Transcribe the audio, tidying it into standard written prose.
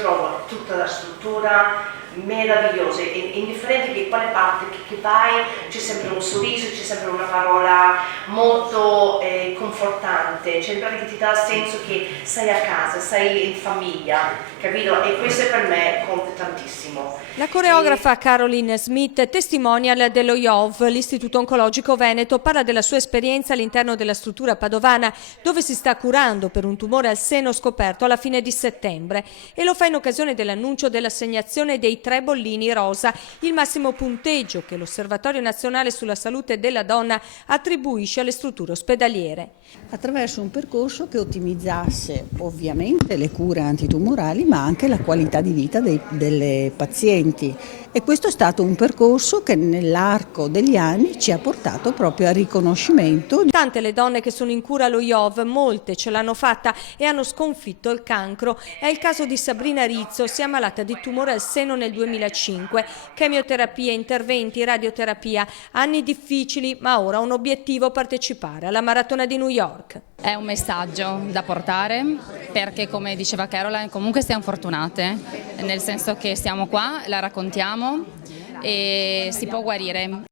Trovo tutta la struttura meravigliosa e indifferente di quale parte che vai c'è sempre un sorriso, c'è sempre una parola molto confortante, cioè in pratica ti dà il senso che sei a casa, sei in famiglia, capito? E questo per me conta tantissimo. La coreografa Caroline Smith, testimonial dello IOV, l'Istituto Oncologico Veneto, parla della sua esperienza all'interno della struttura padovana dove si sta curando per un tumore al seno scoperto alla fine di settembre e lo fa in occasione dell'annuncio dell'assegnazione dei 3 bollini rosa, il massimo punteggio che l'Osservatorio Nazionale sulla Salute della Donna attribuisce alle strutture ospedaliere. Attraverso un percorso che ottimizzasse ovviamente le cure antitumorali ma anche la qualità di vita delle pazienti. E questo è stato un percorso che nell'arco degli anni ci ha portato proprio al riconoscimento. Tante le donne che sono in cura allo IOV, molte ce l'hanno fatta e hanno sconfitto il cancro. È il caso di Sabrina Rizzo, si è ammalata di tumore al seno nel 2005. Chemioterapia, interventi, radioterapia, anni difficili, ma ora un obiettivo: partecipare alla Maratona di New York. È un messaggio da portare perché, come diceva Caroline, comunque siamo fortunate, nel senso che siamo qua, la raccontiamo e si può guarire.